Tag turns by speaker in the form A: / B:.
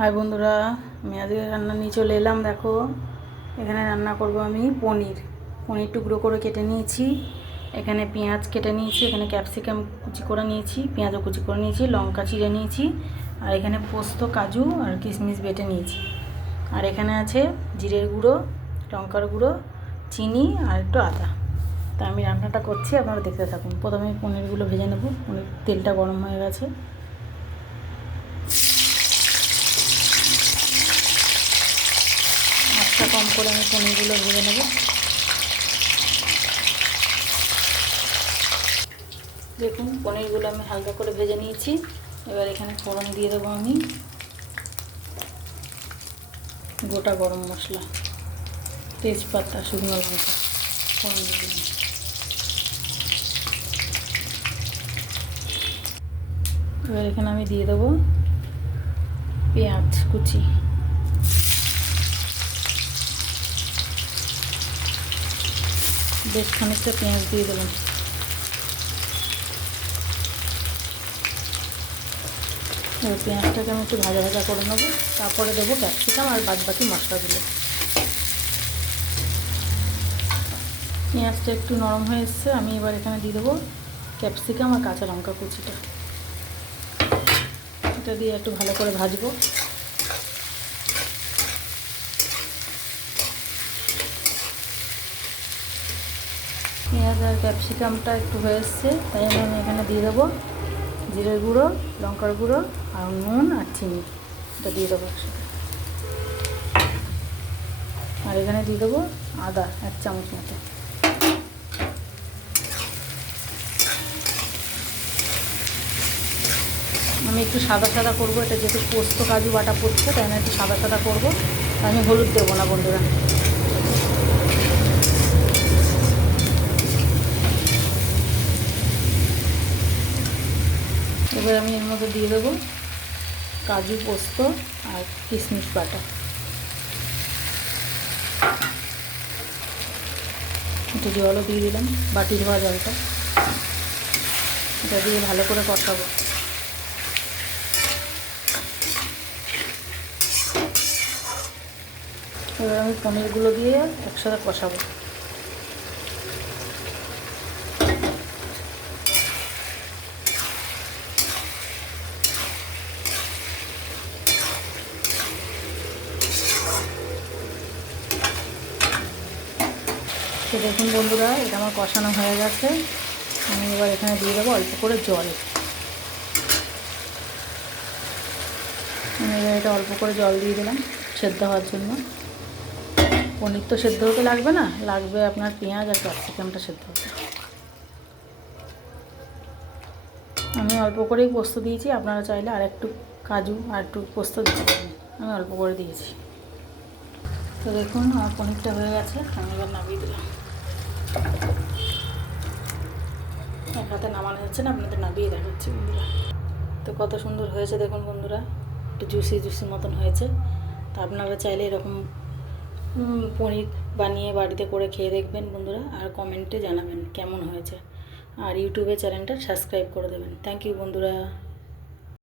A: High বন্ধুরা, আমি আজকে রান্না নিয়ে চলে এলাম, দেখো। এখানে রান্না করব আমি পনির। পনির টুকরো করে কেটে নিয়েছি। এখানে পেঁয়াজ কেটে নিয়েছি, এখানে ক্যাপসিকাম কুচি করে নিয়েছি, পেঁয়াজও কুচি করে নিয়েছি, লঙ্কা চিড়ে নিয়েছি, আর এখানে পোস্ত, কাজু আর কিশমিশ বেটে নিয়েছি। আর এখানে আছে জিরের গুঁড়ো, লঙ্কার গুঁড়ো, চিনি আর একটু আদা। তা আমি রান্নাটা করছি, আপনারা দেখতে থাকুন। প্রথমে পনিরগুলো ভেজে নেব। পনির তেলটা গরম হয়ে গেছে। করে আমি পনিরগুলো ভেজে নেব। দেখুন, পনিরগুলো আমি হালকা করে ভেজে নিয়েছি। এবার এখানে ফোড়ন দিয়ে দেবো আমি। গোটা গরম মশলা। তেজপাতা, শুকনো লঙ্কা, ফোড়ন দিয়ে দিলাম। এবার এখানে আমি দিয়ে দেবো পেঁয়াজ কুচি। বেশ খানিকটা পেঁয়াজ দিয়ে দেবেন এবার পেঁয়াজটাকে আমি একটু ভাজা ভাজা করে নেব, তারপরে দেবো ক্যাপসিকাম আর বাদ বাকি মশলাগুলো। পেঁয়াজটা একটু নরম হয়ে এসছে, আমি এবার এখানে দিয়ে দেবো ক্যাপসিকাম আর কাঁচা লঙ্কা কুচিটা। এটা দিয়ে একটু ভালো করে ভাজবো। পেঁয়াজ আর ক্যাপসিকামটা একটু হয়ে এসছে, তাই জন্য আমি এখানে দিয়ে দেবো জিরের গুঁড়ো, লঙ্কার গুঁড়ো আর নুন আর চিনি। এটা দিয়ে দেবো একসাথে। আর এখানে দিয়ে দেবো আদা, এক চামচ মতো। আমি একটু সাদা সাদা করব, এটা যেহেতু পোস্ত কাজু বাটা পড়ছে, তাই আমি একটু সাদা সাদা করব। আমি হলুদ দেবো না, বন্ধুরা এবার আমি এর মধ্যে দিয়ে দেবো। কাজু, পোস্ত আর কিশমিশ বাটা। একটু জলও দিয়ে দিলাম বাটি ধোয়া জলটা এটা দিয়ে ভালো করে কষাবো। এবার আমি পনিরগুলো দিয়ে একসাথে কষাবো। তো দেখুন বন্ধুরা, এটা আমার কষানো হয়ে গেছে। আমি এবার এখানে দিয়ে দেবো অল্প করে জল। আমি এবার এটা অল্প করে জল দিয়ে দিলাম সেদ্ধ হওয়ার জন্য। পনির তো সেদ্ধ হতে লাগবে না, লাগবে আপনার পেঁয়াজ আর ক্যাপসিকামটা সেদ্ধ হতে। আমি অল্প করেই পোস্ত দিয়েছি, আপনারা চাইলে আর একটু কাজু আর একটু পোস্ত দিতে আমি অল্প করে দিয়েছি। তো দেখুন, আমার পনিরটা হয়ে গেছে, আমি এবার নামিয়ে দিলাম। এক হাতে নামানো না, আপনাদের নামিয়ে দেখাচ্ছি বন্ধুরা। তো কত সুন্দর হয়েছে দেখুন বন্ধুরা, একটু জুসি জুসি মতন হয়েছে। তো আপনারা চাইলে এরকম পনির বানিয়ে বাড়িতে করে খেয়ে দেখবেন বন্ধুরা, আর কমেন্টে জানাবেন কেমন হয়েছে। আর ইউটিউবে চ্যানেলটা সাবস্ক্রাইব করে দেবেন। থ্যাংক ইউ বন্ধুরা।